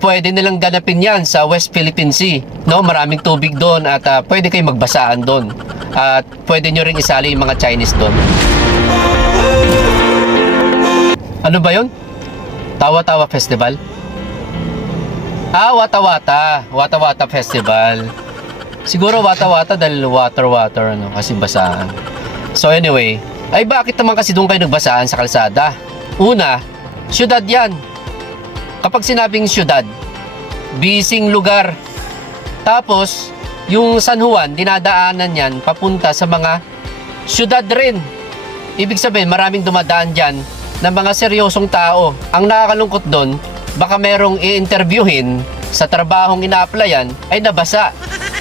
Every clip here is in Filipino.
pwede nilang ganapin yan sa West Philippine Sea. No? Maraming tubig doon at pwede kayo magbasaan doon. At pwede nyo rin isali yung mga Chinese doon. Ano ba yun? Tawa-Tawa Festival? Wata-Wata. Wata-Wata Festival. Siguro Wata-Wata dahil water, ano, kasi basaan. So anyway, ay bakit naman kasi doon kayo nagbasaan sa kalsada? Una, syudad yan. Kapag sinabing syudad, bising lugar. Tapos, yung San Juan, dinadaanan yan papunta sa mga syudad rin. Ibig sabihin, maraming dumadaan dyan ng mga seryosong tao. Ang nakakalungkot doon, baka merong i-interviewin sa trabahong ina-applyan ay nabasa.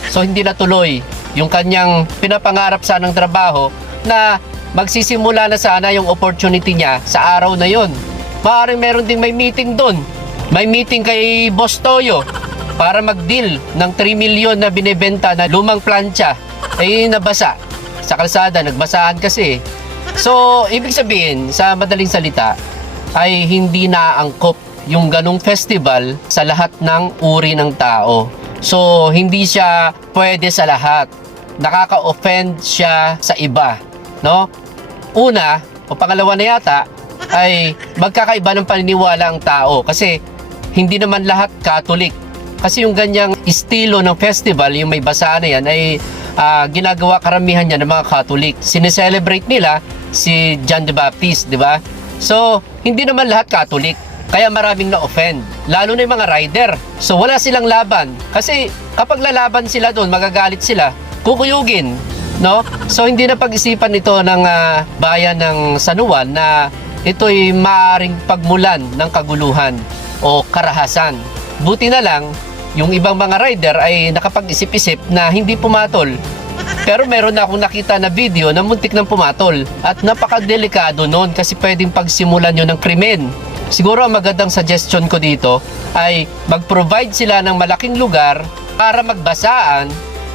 So, hindi natuloy yung kanyang pinapangarap sanang trabaho na magsisimula na sana yung opportunity niya sa araw na yon. Maaaring meron ding may meeting doon. May meeting kay Boss Toyo para mag-deal ng 3 million na binibenta na lumang plancha. Nabasa. Sa kalsada, nagbasaan kasi. So, ibig sabihin, sa madaling salita, ay hindi naangkop yung ganong festival sa lahat ng uri ng tao. So, hindi siya pwede sa lahat. Nakaka-offend siya sa iba. No? Una, o pangalawa na yata, ay magkakaiba ng paniniwala ang tao. Kasi, hindi naman lahat Catholic. Kasi yung ganyang estilo ng festival, yung may basaan na yan, ay ginagawa karamihan niya ng mga Catholic. Sineselebrate nila si John the Baptist, di ba? So, hindi naman lahat Catholic. Kaya maraming na-offend. Lalo na yung mga rider. So, wala silang laban. Kasi kapag lalaban sila doon, magagalit sila, kukuyugin. No? So, hindi na pag-isipan ito ng bayan ng San Juan na ito'y maaaring pagmulan ng kaguluhan o karahasan. Buti na lang, yung ibang mga rider ay nakapag-isip-isip na hindi pumatol. Pero meron na akong nakita na video na muntik ng pumatol. At napakadelikado nun kasi pwedeng pagsimulan nyo ng krimen. Siguro ang magandang suggestion ko dito ay mag-provide sila ng malaking lugar para magbasaan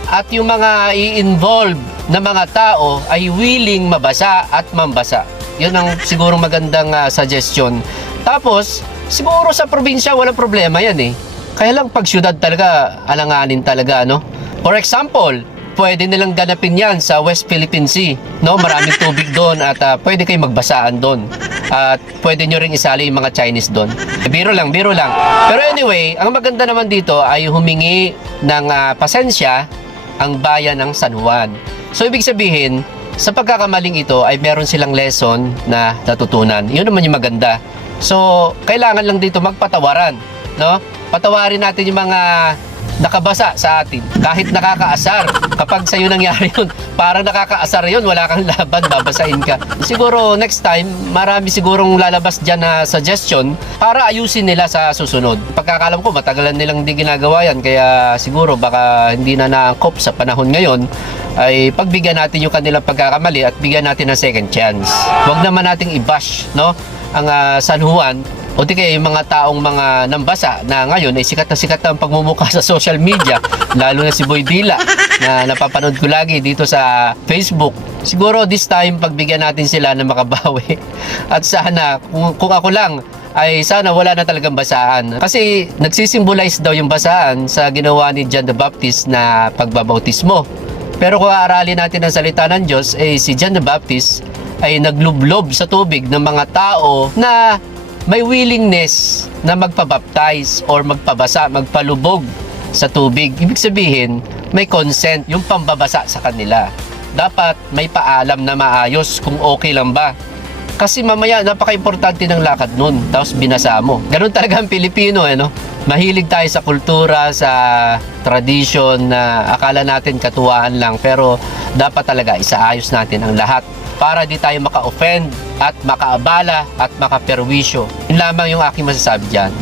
at yung mga i-involve na mga tao ay willing mabasa at mambasa. Yun ang siguro magandang suggestion. Tapos, siguro sa probinsya walang problema yan eh. Kaya lang pag syudad talaga, alanganin talaga, no? For example, pwede nilang ganapin yan sa West Philippine Sea, no? Maraming tubig doon at pwede kayo magbasaan doon. At pwede nyo rin isali yung mga Chinese doon. Biro lang. Pero anyway, ang maganda naman dito ay humingi ng pasensya ang bayan ng San Juan. So ibig sabihin, sa pagkakamaling ito ay meron silang lesson na natutunan. Yun naman yung maganda. So, kailangan lang dito magpatawaran, no? Patawarin natin yung mga nakabasa sa atin. Kahit nakakaasar, kapag sa'yo nangyari yun, parang nakakaasar yun, wala kang laban, babasain ka. Siguro next time, marami sigurong lalabas dyan na suggestion para ayusin nila sa susunod. Pagkakalam ko, matagalan nilang hindi ginagawa yan, kaya siguro baka hindi na naangkop sa panahon ngayon, ay pagbigyan natin yung kanilang pagkakamali at bigyan natin ng second chance. Huwag naman nating i-bash, no? Ang San Juan, o di kaya yung mga taong mga nambasa na ngayon ay sikat na ang pagmumukha sa social media, lalo na si Boy Dila na napapanood ko lagi dito sa Facebook. Siguro this time pagbigyan natin sila ng makabawi at sana kung ako lang ay sana wala na talagang basaan. Kasi nagsisimbolize daw yung basaan sa ginawa ni John the Baptist na pagbabautismo. Pero kung aaralin natin ang salita ng Diyos, si John the Baptist ay naglublob sa tubig ng mga tao na may willingness na magpabaptize or magpabasa, magpalubog sa tubig. Ibig sabihin, may consent yung pambabasa sa kanila. Dapat may paalam na maayos kung okay lang ba. Kasi mamaya, napaka-importante ng lakad nun. Tapos binasa mo. Ganun talaga ang Pilipino, no? Mahilig tayo sa kultura, sa tradition na akala natin katuwaan lang. Pero dapat talaga isaayos natin ang lahat para di tayo maka-offend at makaabala at makaperwisyo. Yun lamang yung aking masasabi dyan.